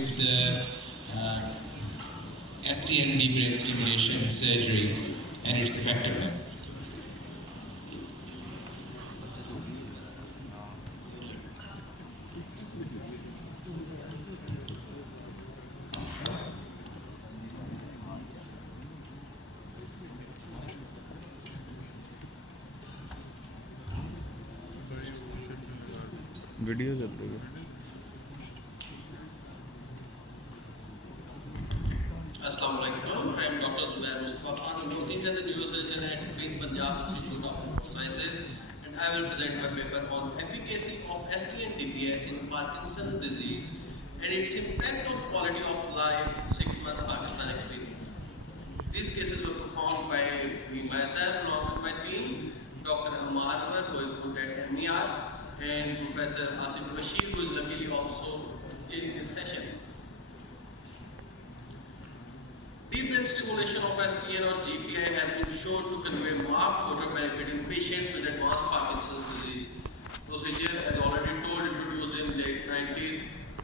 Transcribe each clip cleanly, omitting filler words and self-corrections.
with STN deep brain stimulation surgery and its effectiveness. Video चल रही है. Assalamu alaikum. I am Dr.Zubair Mustafa. I am working as a neurosurgeon at Punjab Institute of Neurosciences, and I will present my paper on efficacy of STN DBS in Parkinson's disease and its impact on quality of life, 6 months Pakistan Experienc. These cases were performed by me myself along with my team, Dr.Moin, who is good at MER, and Professor Asif Bashir, who is luckily also chairing this session. Deep brain stimulation of STN or GPI has been shown to convey marked motor benefit in patients with advanced Parkinson's disease. Procedure, as already told, introduced in late 90s.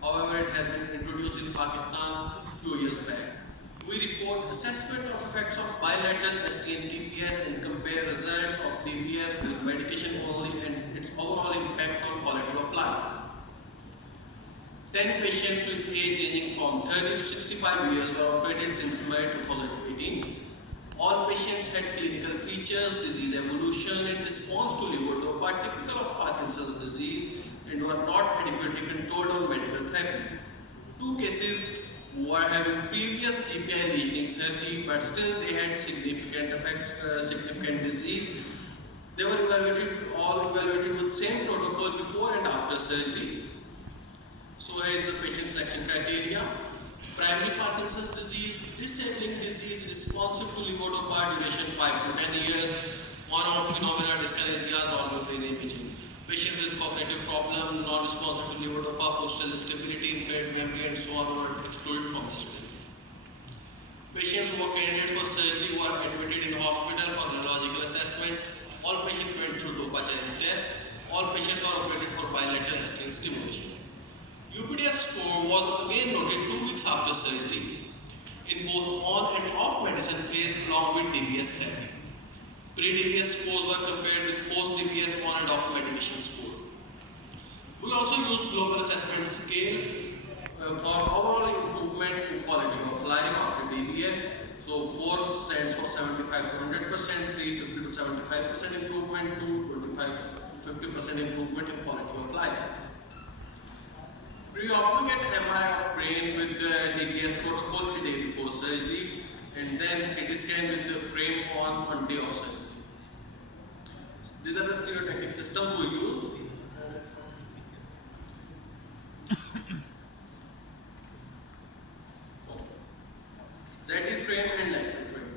However, it has been introduced in Pakistan a few years back. We report assessment of effects of bilateral STN DBS and compare results of DBS with medication only and its overall impact on quality of life. 10 patients with age ranging from 30 to 65 years were operated since May 2018. All patients had clinical features, disease evolution, and response to levodopa typical of Parkinson's disease and were not adequately controlled on medical therapy. 2 cases were having previous GPI lesioning surgery, but still they had significant disease. They were all evaluated with same protocol before and after surgery. So here is the patient selection criteria. Primary Parkinson's disease, disabling disease responsive to levodopa, duration 5 to 10 years, on-off phenomena, dyskinesias, normal brain imaging. Patient with cognitive problem, non-responsive to levodopa, postural instability, impaired memory, and so on were excluded from the study. Patients who were candidates for surgery were admitted in hospital for neurological assessment. All patients went through dopa challenge test. All patients were operated for bilateral STN stimulation. UPDS score was again noted 2 weeks after surgery in both on and off medicine phase along with DBS therapy. Pre-DBS scores were compared with post-DBS on and off medication score. We also used global assessment scale for overall improvement in quality of life after DBS. So 4 stands for 75 to 100%, 3 50 to 75% improvement, 2 25 to 50% improvement in quality of life. Pre-op, we get MRI of brain with the DBS protocol the day before surgery, and then CT scan with the frame on day of surgery. These are the stereotactic systems we used. ZD frame and Lexi frame.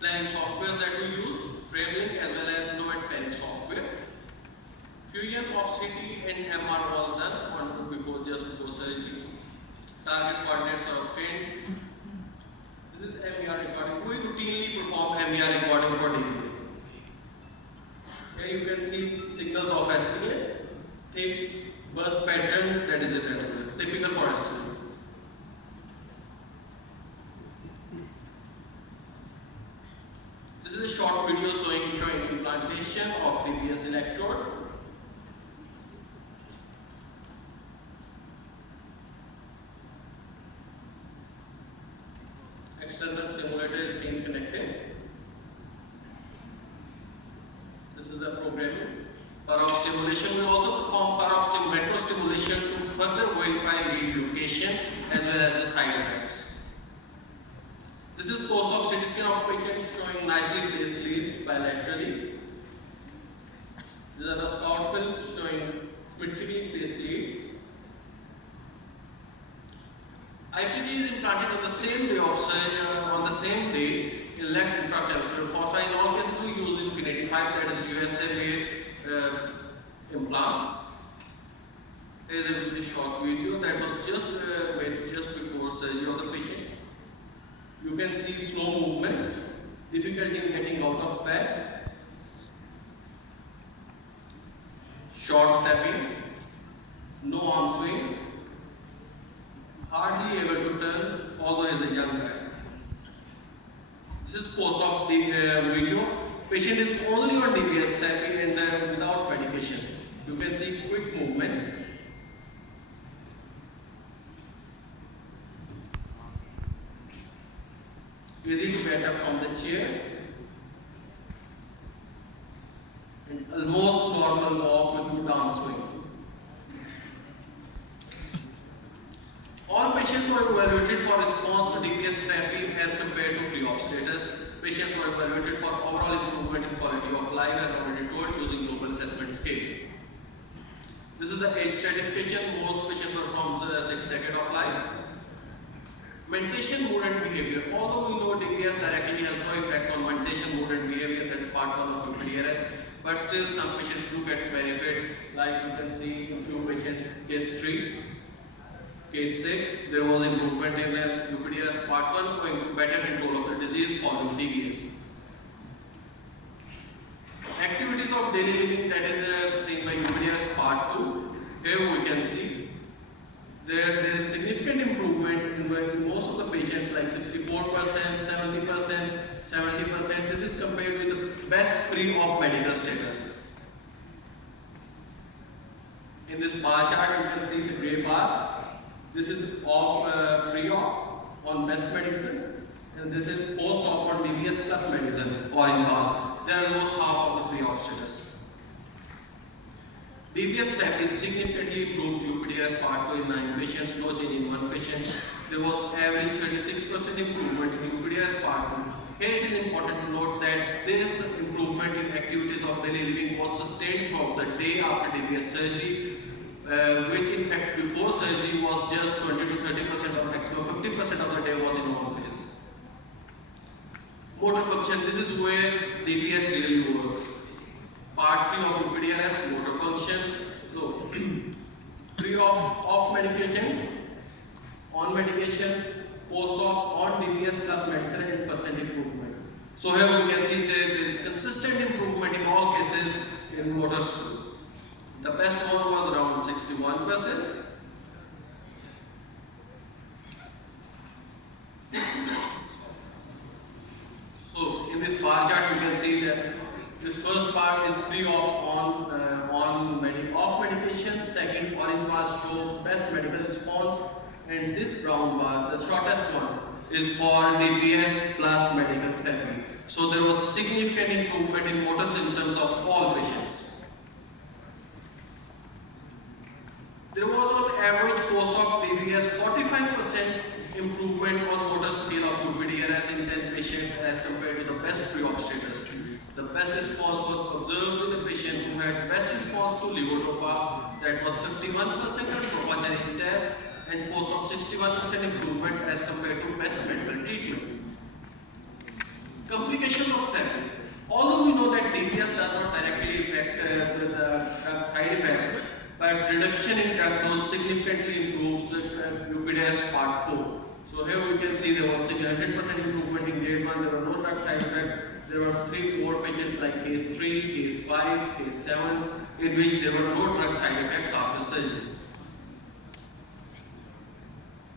Planning softwares that we use, FrameLink as well as Innovative planning software. Fusion of CT and MR was done just before surgery. Target coordinates are obtained. This is MER recording. We routinely perform MER recording for DBS. Here you can see signals of STN, thick burst pattern that is irregular, typical for STN. This is a short video showing implantation of DBS electrode. External stimulator is being connected. This is the programming. Parop stimulation. We also perform parop metro stimulation to further verify lead location as well as the side effects. This is post-op CT scan of patient showing nicely placed leads bilaterally. These are the scout films showing symmetrically placed leads. IPG is implanted on the same day of surgery, on the same day in left intraclavicular fossa. In all cases, we use Infinity 5, that is USA-made implant. There is a very short video that was just made just before surgery of the patient. You can see slow movements, difficulty in getting out of bed, short stepping, no arm swing. hardly able to turn, although he is a young guy. This is post-op video. Patient is only on DBS therapy and without medication. You can see quick movements. Easy to get up from the chair. And almost normal walk with good arm swing. All patients were evaluated for response to DBS therapy as compared to pre-op status. Patients were evaluated for overall improvement in quality of life, as already told, using global assessment scale. This is the age stratification. Most patients were from the 6th decade of life. Mentation, mood and behavior. Although we know DBS directly has no effect on mentation, mood and behavior, that is part 1 of UPDRS, but still some patients do get benefit. Like you can see a few patients, case 3, case 6, there was improvement in UPDRS part 1 going to better control of the disease following DBS. Activities of daily living, that is seen by UPDRS part 2. Here we can see there is significant improvement in most of the patients, like 64%, 70%, 70%. This is compared with the best pre-op medical status. In this bar chart, you can see the gray bar. This is of pre-op on best medicine, and this is post-op on DBS plus medicine, or in bars. They are almost half of the pre-op status. DBS therapy significantly improved UPDRS part 2 in 9 patients, no change in 1 patient. There was average 36% improvement in UPDRS part 2. Here it is important to note that this improvement in activities of daily living was sustained throughout the day after DBS surgery, which in fact before surgery was just 20 to 30% or maximum 50% of the day was in on phase. Motor function, this is where DBS really works. Part 3 of UPDRS, motor function. So, pre-op, off medication, on medication, post-op, on DBS plus medicine, and percent improvement. So here we can see there is consistent improvement in all cases in motor skill. The best one was around 61%. So in this bar chart you can see that this first part is pre-op off medication, second orange bars show best medical response, and this brown bar, the shortest one, is for DBS plus medical therapy. So there was significant improvement in motor symptoms of all patients. There was on average post-op DBS 45% improvement on motor scale of UPDRS in 10 patients as compared to the best pre-op status. The best response was observed in a patient who had best response to levodopa, that was 51% on dopagenic test, and post-op 61% improvement as compared to best medical treatment. Complications of therapy. Although we know that DBS does not directly affect the drug side effects, but reduction in drug dose significantly improves the UPDRS part 4. So here we can see there was 100% improvement in grade 1, there were no drug side effects. There were 3 more patients like case 3, case 5, case 7, in which there were no drug side effects after surgery.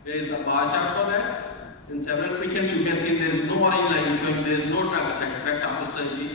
Here is the bar chart for that. In several patients you can see there is no orange line showing there is no drug side effect after surgery.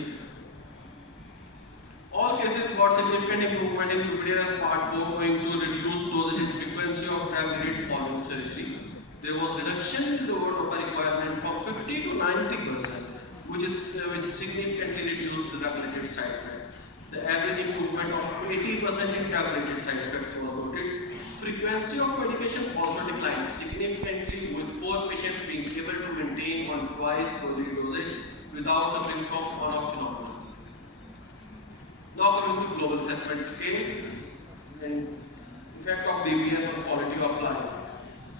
All cases got significant improvement in UPDRS part 4 owing to reduced dosage and frequency of drug needed following surgery. There was reduction in levodopa requirement from 50 to 90%. Which significantly reduced the drug-related side effects. The average improvement of 80% in drug-related side effects was noted. Frequency of medication also declined significantly, with 4 patients being able to maintain on twice daily dosage without suffering from on-off phenomenon. Now coming to global assessment scale and effect of DBS on quality of life.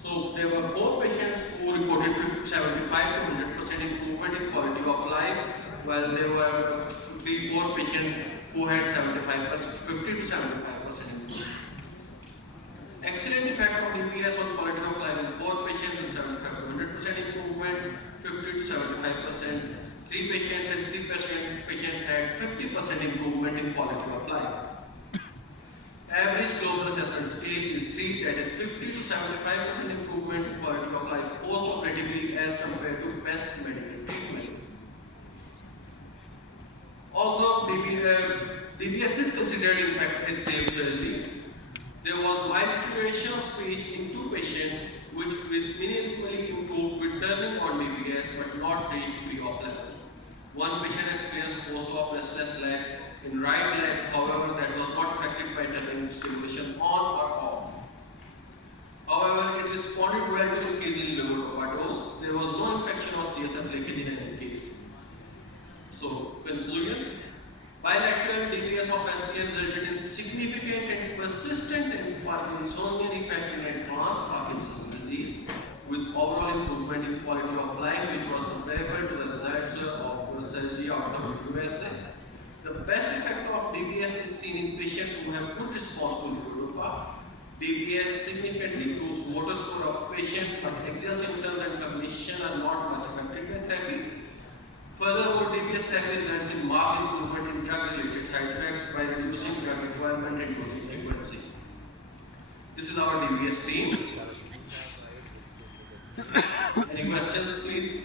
So there were 4 patients who reported 75 to 100% improvement in quality of life, while there were 4 patients who had 50 to 75% improvement. Excellent effect of DBS on quality of life in 4 patients with 75 to 100% improvement, 50 to 75%. 3 patients and 3 patients had 50% improvement in quality of life. Average global assessment scale is 3, that is 50 to 75% improvement improvement in quality of life post-operatively as compared to best medical treatment. Although DBS is considered in fact a safe surgery, there was mild deterioration of speech in 2 patients which will minimally improve with turning on DBS but not reach pre-op level. One patient experienced post-op restless leg in right leg, however that was not affected by turning stimulation on or off. However, it responded well to increase in levodopa dose. There was no infection or CSF leakage in any case. So, conclusion. Bilateral DBS of STN resulted in significant and persistent and Parkinsonian effect in advanced Parkinson's disease with overall improvement in quality of life which was comparable to the results of surgery out of USA. The best effect of DBS is seen in patients who have good response to levodopa. DBS significantly improves motor score of patients but axial symptoms and cognition are not much affected by therapy. Furthermore, DBS therapy results in marked improvement in drug-related side effects by reducing drug requirement and dosing frequency. This is our DBS team. Any questions, please?